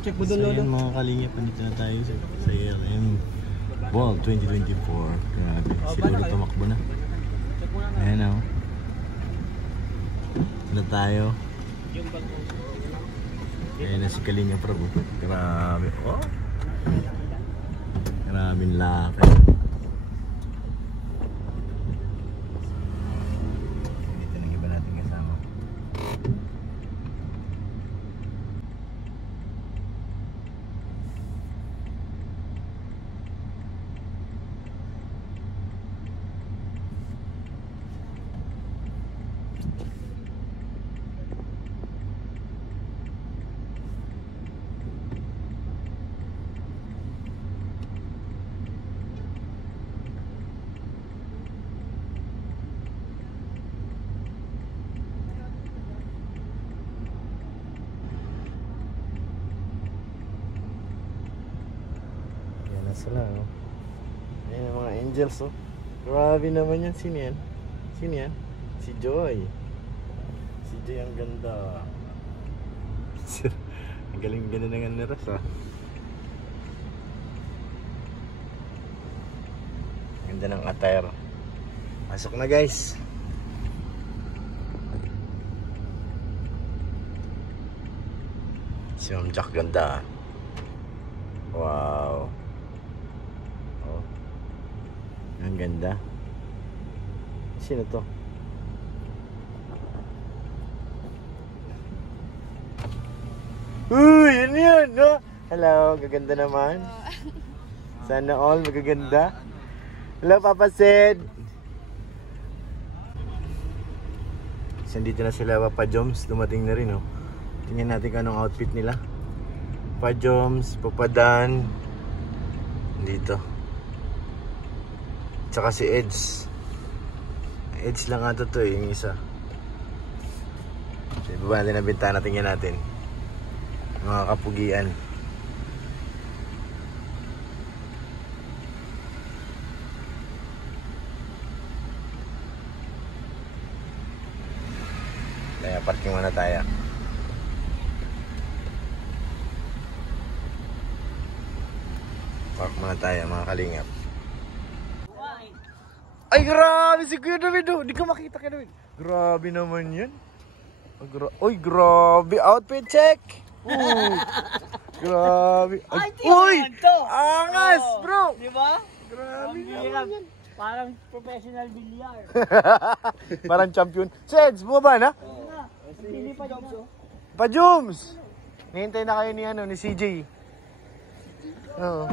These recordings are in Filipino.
check mo doon, Lolo. So yun mga kalingap, nandito na tayo sa ALM Ball 2024. Grabe, si Lolo tumakbo na. Ayan o. Na tayo. Ayan na si Kalingap Prabhu. Grabe. Oh. Grabing laki. Dito na iba natin kasama. Sila, no? Ayan ang mga angels, oh. Grabe naman yan. Sino yan? Sino yan? Si Joy. Si Joy ang ganda. Ang galing ganda ng naras, ah. Ganda ng attire. Pasok na, guys. Si Ma'am Jack ganda. Wow. Ang ganda. Sino to? Uy, yun yun, no? Hello, gaganda naman. Sana all magaganda. Hello, Papa Sid. Sandito na sila, Papa Joms. Dumating na rin, no? Tingnan natin kung anong outfit nila. Papa Joms, Papa Dan. Dito. Tsaka si Edge. Edge lang ata to eh, yung isa. So, ibaba natin ang bintana, tingnan natin. Mga kapugian. Kaya parking muna tayo. Park muna tayo mga kalingap. Ay, grabe si Kuya David, oh. Di ka makita kay David. Grabe naman yan. Uy, grabe. Outfit check. Grabe. Ay, uy! Angas, bro! Di ba? Grabe naman yan. Parang professional bilyar. Parang champion. Seds, bumaba na? Hindi pa Joms, oh. Pa-Joms! Nihintay na kayo ni, ni CJ. Oo.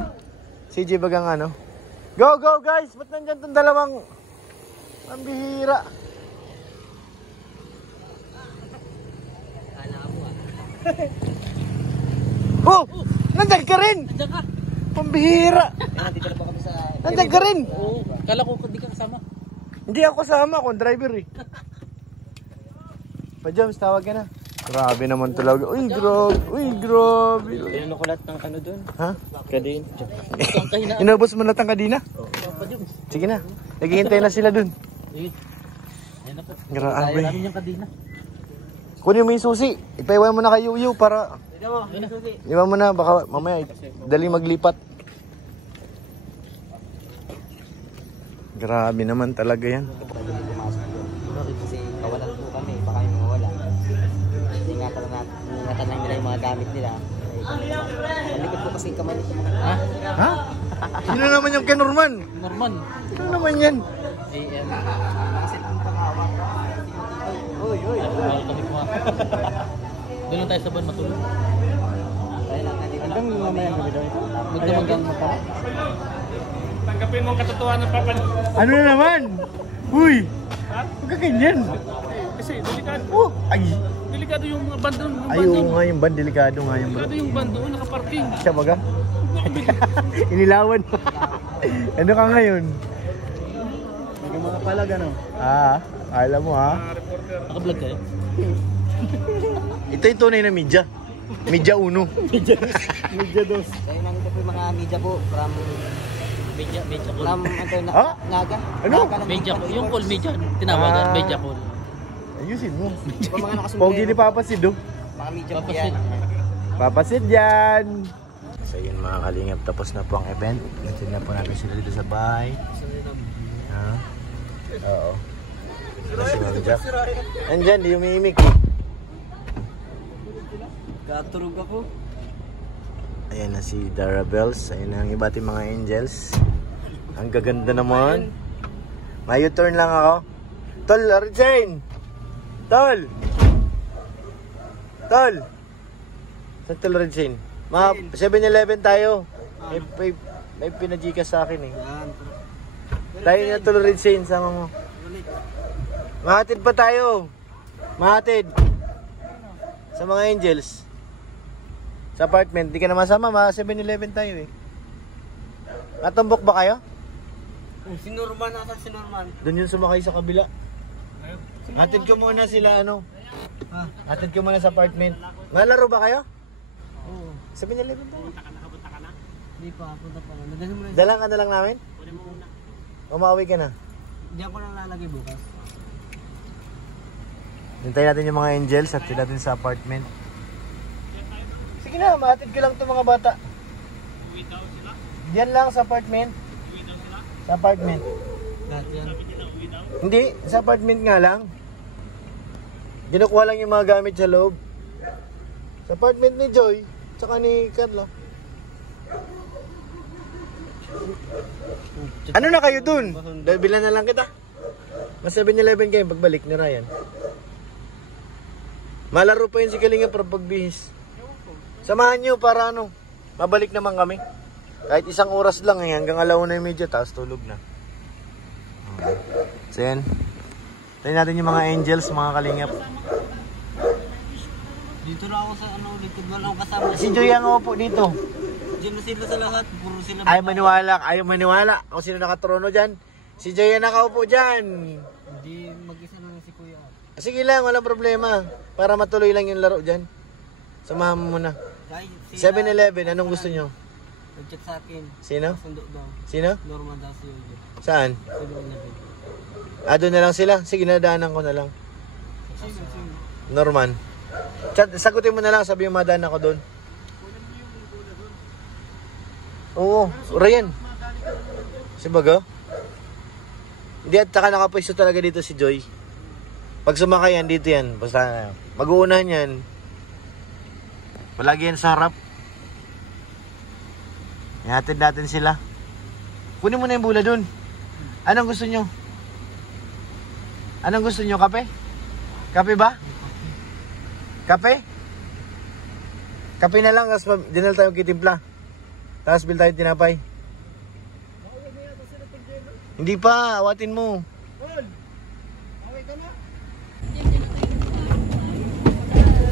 CJ bagang ano. Go, go guys! Ba't nandyan itong dalawang ang bihira? Kala mo, ah. Oh! Nandyan ka rin! Nandiyan ka! Pambihira! Dito na pa kami sa... Nandyan ka rin! Oo. Kala ko hindi ka kasama. Hindi ako kasama. Ako ang driver eh. Pa-Joms, tawag ka na. Grabe naman talaga. Uy, grabe. Uy, grabe. Tinanong ko lahat ng ano doon. Ha? Kadin. Inubos mo na tang kadina? Oo. Pa-Joms. Sige na. Naghihintay na sila dun. Sige. Ayan na po. Grabe. Ayaw namin yung kadina. Kunin mo yung susi. Ipaiwan mo na kay Yuyu para... Tignan mo. Ayun na. Iwan mo na. Baka mamaya daling maglipat. Grabe naman talaga yan. Kasi kawalan po kami. Baka yung mawala. Ingatan lang nila yung mga gamit nila. Malikot po kasi kamay nito. Ha? Ha? Sino naman yung kay Norman? Norman. Sino naman yan? AM. Kasi ang pangawak. Uy. Mahal kami po. Doon lang tayo sa ban matulog. Tayo lang natin. Hanggang mamaya kami doon. Magdamagan mo pa. Tanggapin mo ang katotohanan ng Papa. Ano na naman? Uy! Huwag ka ganyan. Kasi delikado. Oh! Ay! Delikado yung mga band doon. Ay, oo nga yung ban. Delikado nga yung ban. Delikado yung band doon. Nakaparking. Siya baga? Inilawan. Ano ka ngayon? Yung mga palag ano? Alam mo ha? Naka-vlog kayo? Ito yung tunay na media. Media 1. Media 2. Kaya nandito po yung mga media po from... Media call. From Naga. Ano? Media call. Yung call media. Tinawagan. Media call. Ayusin mo. Mga nakasumbrero. Pogi ni Papa Sid, oh. Mga media po yan. Papasit dyan! So yun mga kalingap, tapos na po ang event. Natin na po natin sila dito sa bahay. Ha? Oo. Sila si Mami Jack. Andyan, di umiimik. Katurog ako. Ayan na si Dara Bells. Ayan na ang iba't yung mga angels. Ang gaganda naman. May U-turn lang ako. Tol, Arjane! Tol! Tol! Saan Tol, Arjane? Mga 7-Eleven tayo. May pinajikas sa akin eh. Tayo na Tol, Arjane. Sama mo. Mahatid pa tayo. Mahatid. Sa mga angels. Sa apartment. Di ka na masama. Mga 7-Eleven tayo eh. Natumbok ba kayo? Si Norman, nasa si Norman. Doon yung sumakay sa kabila. Hatid ko muna sila ano. Hatid ko muna sa apartment. Malaro ba kayo? Oo. 7-Eleven tayo. Punta ka na? Hindi pa, punta pa na. Dalang ka na lang namin? Pwede mo muna. Umauwi ka na. Hindi ako nang lalagay bukas. Hintayin natin yung mga angels at natin sa apartment. Sige na, mahatid ko lang itong mga bata. Uwi daw sila? Diyan lang sa apartment. Uwi daw sila? Sa apartment. Lahat yan. Hindi, sa apartment nga lang. Ginukuha lang yung mga gamit sa loob. Sa apartment ni Joy, tsaka ni Carla. Ano na kayo dun? Bilan na lang kita. Mas 7-Eleven kayo pagbalik ni Ryan. Malaro pa yun si Kalinga para pagbihis. Samahan nyo para ano, mabalik naman kami. Kahit isang oras lang eh, hanggang 1:30, tapos tulog na. So yan. Tayo natin yung mga angels, mga kalingap. Dito na ako sa ano, likod mo lang kasama. Si Joy ang upo dito. Diyan na sila sa lahat, puro sila. Ayaw maniwala. Kung sino nakatrono dyan. Si Joy ang nakaupo dyan. Hindi, mag-isa na lang si Kuya. Sige lang, walang problema. Para matuloy lang yung laro dyan. Samahan mo muna. 7-Eleven, anong gusto nyo? Nag-chat sa akin. Sino? Sundo daw. Sino? Norman daw si Yoyo. Saan? 7-Eleven. Doon na lang sila. Sige, nadaanan ko na lang. Sino? Norman. Chat, sagutin mo na lang, sabi yung madaan ako doon. Oo, Ryan. Si Baga? Hindi, at saka nakapwesto talaga dito si Joy. Pag sumakay yan, dito yan. Basta mag-uunahan yan. Palagi yan sa harap. Ihatid natin sila. Kunin mo na yung bula doon. Anong gusto nyo? Anong gusto nyo? Kape? Kape ba? Kape? Kape na lang, tapos dinal tayo kitimpla. Tapos bil tayo tinapay. Hindi pa, awatin mo.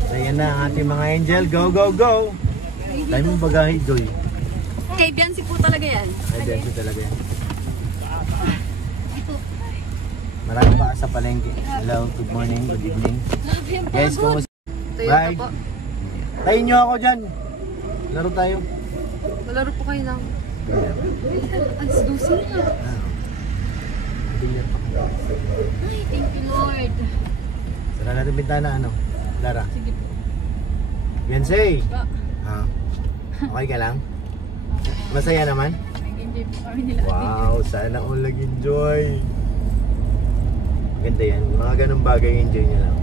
So yan na ang ating mga angel. Go, go, go! Tayo mo bagahe, Joy. Kay Biancy po talaga yan. Ay, beso talaga yan. Marami pa sa palengke. Hello, good morning, good evening. Guys, kumusta? Bye. Tayin nyo ako dyan. Laro tayo. Malaro po kayo ng... Alas 12 na. Ay, thank you Lord. Sara natin bintana, ano? Lara. Sige po. Beyonce! Ba, Okay ka lang? Masaya naman? nag-enjoy po kami nila. Wow, sana all nag-enjoy. Ganda yan. Mga ganong bagay, enjoy nyo lang.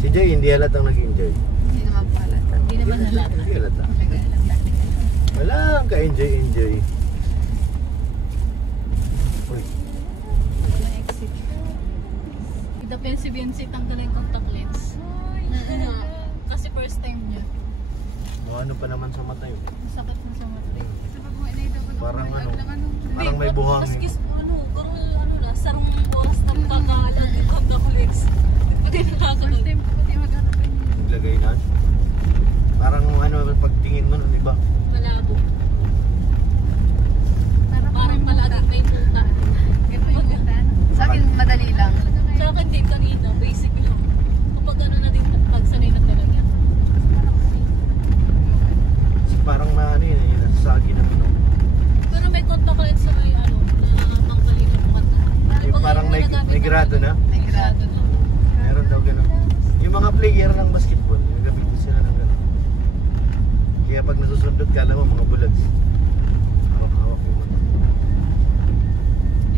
Si Joy, hindi halatang nag-enjoy. Hindi naman pala. Hindi naman halata. Hindi halata. Wala kang ka-enjoy-enjoy. Uy. Exit. Idapin si Biancy tanggalin yung contact lens. Kasi first time niya. Ano pa naman sa mata yun? Masakit na sa mata. Parang ano, parang may buhangin. Maskis ano, kung ano na, sarang oras na kakaalan yung contact lens. Pati nakakalaga. First time ko pati mag-harapan niya. Naglagay na. Parang ano, pagtingin mo nun, iba. Malabo. Parang palagi may punta. Sa akin, madali lang. Sa akin din kanina, basic lang. Kapag ano na din, pagsanay na talaga. Parang na ano yun, nasasagi naman. Pero may contact lens sa may ano, na tanggalin ng mata. Yung parang may grado na. May grado na. Meron daw ganun. Yung mga player ng basketball, yung nasusundot ka, alam mo, mga bulag. Hawak-hawak yung mata.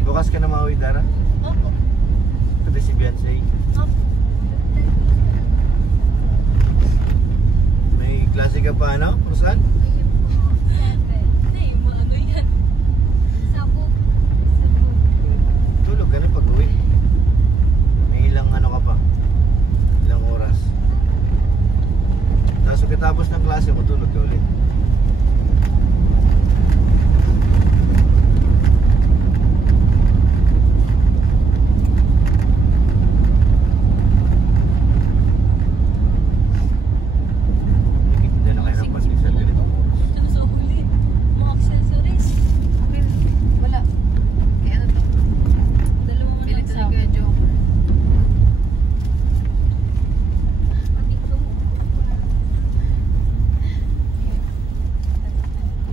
Bukas ka na mauwi, Dara? Opo. Pati si Beyonce. Opo. May klase ka pa, ano? Rosan? Hindi, ano yan? Sabog. Tulog ka na pag-uwi. May ilang ano ka pa. Ilang oras. Tapos pagkatapos ng klase mo, tulog ka ulit. Hindi na kayo ng pandesal ganitong oras. Ito sa huli. Mga accessories. Okay. Wala. Kaya ano to? Dalawang pilit sa Kuya Joker.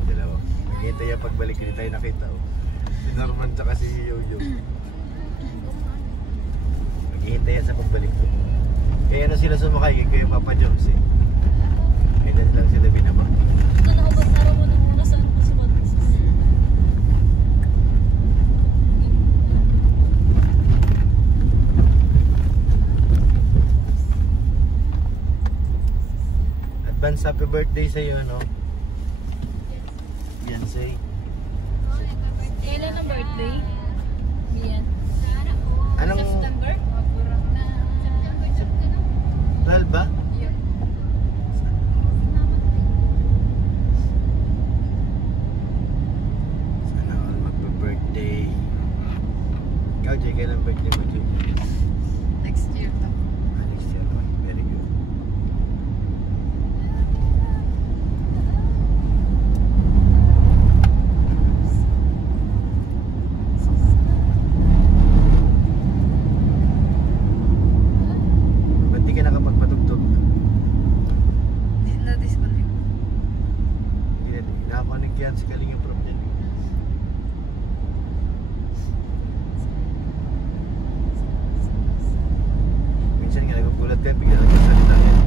Dalawa. Nakita yan pagbalik, hindi tayo nakita. Oh. Si Norman tsaka si Yoyo. Maghihintay yan sa pagbalik ko. Kaya na sila sumakay kay Kuya Papa Joms eh. Kailan lang sila binaba. Ito na ako tara mo nung nasaan ko sa Madras. Advance happy birthday sa iyo, no? Beyonce. Kailan ang birthday? Bian. Anong September? 12 ba? Sana all magpa-birthday. Ikaw, Jay, kailan birthday mo, Jay? Next year to. Next year. Very good. Ba't di ka nakapagpatugtog? Na-disconnect. Hindi na, nakakonik yan si Kalingap Rob dyan. Minsan nga nagugulat ka, bigla lang magsalita yan.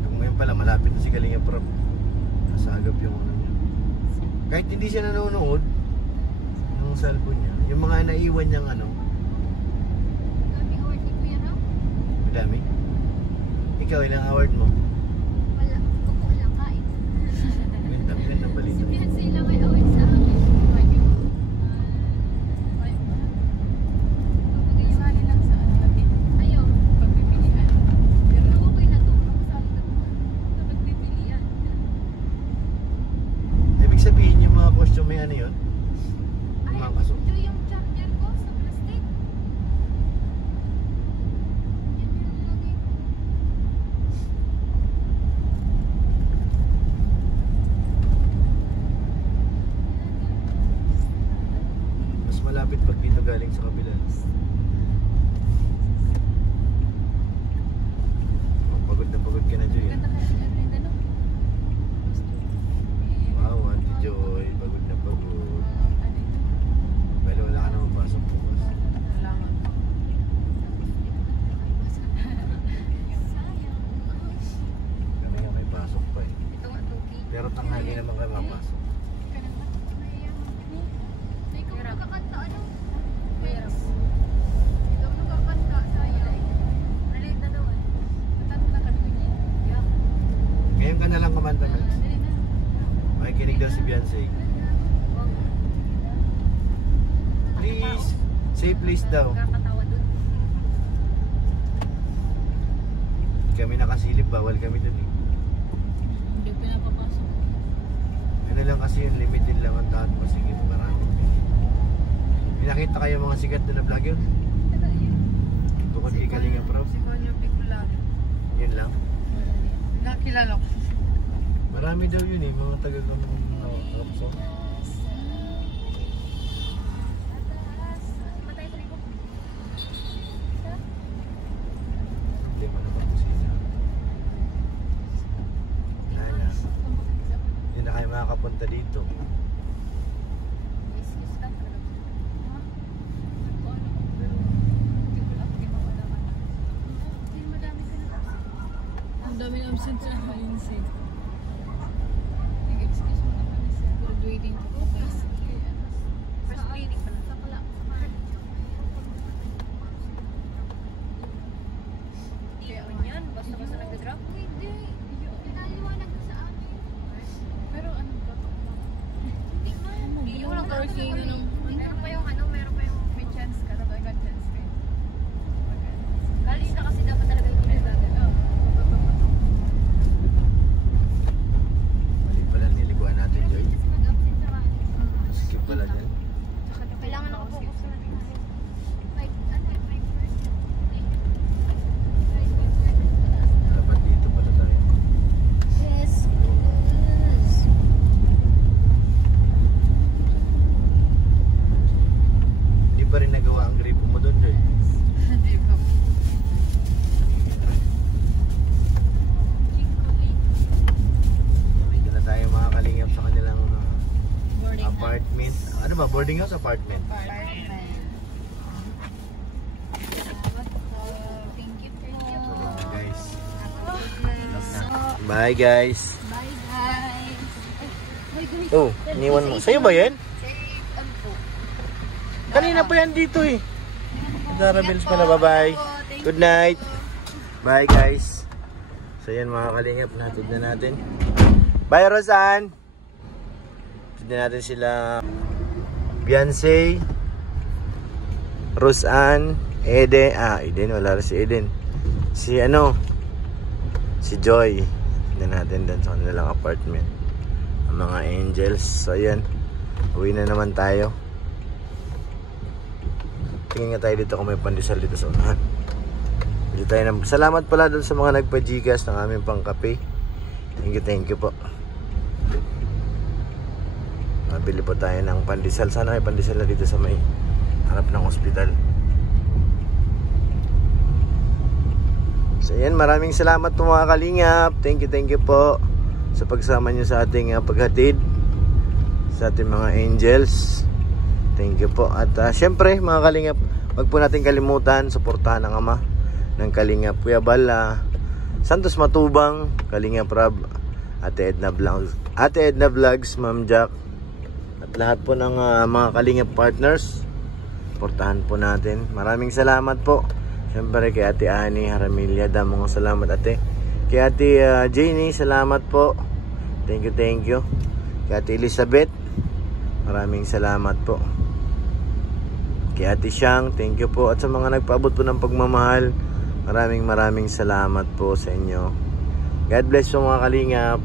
Kung ngayon pala, malapit na si Kalingap Rob. Nasagap yung ano niya. Kahit hindi siya nanonood, yung cellphone niya, yung mga naiwan niyang ano, madami. Ikaw, ilang award mo? Ganda balita. Ibig sabihin yung mga costume may ano yun? Yung mga kaso. Yung charger ko sa plastic. Mas malapit pag dito galing sa kabila. Oh, pagod na pagod ka na, Joy. Ganda kasi yan, Linda, no? Wow, Auntie Joy, pagod na pagod. Bali, wala ka naman pasok bukas. Kami nga may pasok pa eh. Pero tanghali naman kayo mapasok. Ngayon ka na lang kumanta, Max. Makikinig daw si Beyonce. Please, say please daw. Kakatawa dun. Kami nakasilip, bawal kami dun eh. Hindi pinapapasok. Ano lang kasi yung limited lang ang taat mo. Sige, marami. Pinakita kayo mga sikat na vlog yun? Tukod kay Kalinga Pro? Si Konyo Bicolano. Yun lang. Nakilala ko. Marami daw yun eh, mga taga-kapso. Hindi mo na pag-usina. Wala na. Hindi na kayo makakapunta dito. daming absent sa mindset. Nag-excuse mo naman siya. Graduating to go first. First meeting pala. Sakala. Hindi naman yan. Basta-basta nag-drop. Hindi. Pinaliwanag na sa amin. Pero ano ba? Hindi man. Hindi mo lang working na nung... Meron pa yung may chance ka. Totoo yung chance ka. Kalita kasi dapat talaga yung pinagdagan. Mali pala niliguan natin, Joy. Skip pala dyan. Kailangan nakapokus na natin. Dapat dito pala tayo. Yes. Hindi pa rin nagawa ang gripo mo doon, Joy. Hindi ba? Dito na tayo mga kalingap sa kanilang Boarding apartment. Ano ba? Boarding house, apartment? Thank you. Tulog na, guys. Bye, guys. Bye guys. Oh, iniwan mo. Sa'yo ba yan? Ano po? Kanina pa yan dito eh. Dara Bills pala. Bye-bye. Good night. Bye, guys. So yan mga kalingap. Natid na natin. Bye, Rosan. Natid na natin sila. Beyonce, Rosan, Eden. Eden. Wala rin si Eden. Si si Joy. Natid na natin dun sa kanilang apartment. Ang mga angels. So yan. Uwi na naman tayo. Tingin nga tayo dito kung may pandesal dito sa unahan. Salamat pala dun sa mga nagpa-Gcash ng aming pangkape. Thank you po. Mabili po tayo ng pandesal. Sana may pandesal na dito sa may harap ng ospital. So yan, maraming salamat po mga kalingap. Thank you po sa pagsama nyo sa ating paghatid sa ating mga angels. Thank you po. At syempre mga kalingap, wag po natin kalimutan suportahan ang ama ng Kalingap Kuya Bal, Santos Matubang, Kalingap Rab, Ate Edna Vlogs, Ma'am Jack, at lahat po ng mga Kalingap partners. Suportahan po natin. Maraming salamat po. Syempre kay Ate Ani Haramilya, damong salamat ate. Kay Ate Janie, salamat po. Thank you. Kay Ate Elizabeth, maraming salamat po. Kay Ate Siang, thank you po. At sa mga nagpaabot po ng pagmamahal, maraming salamat po sa inyo. God bless po mga kalingap.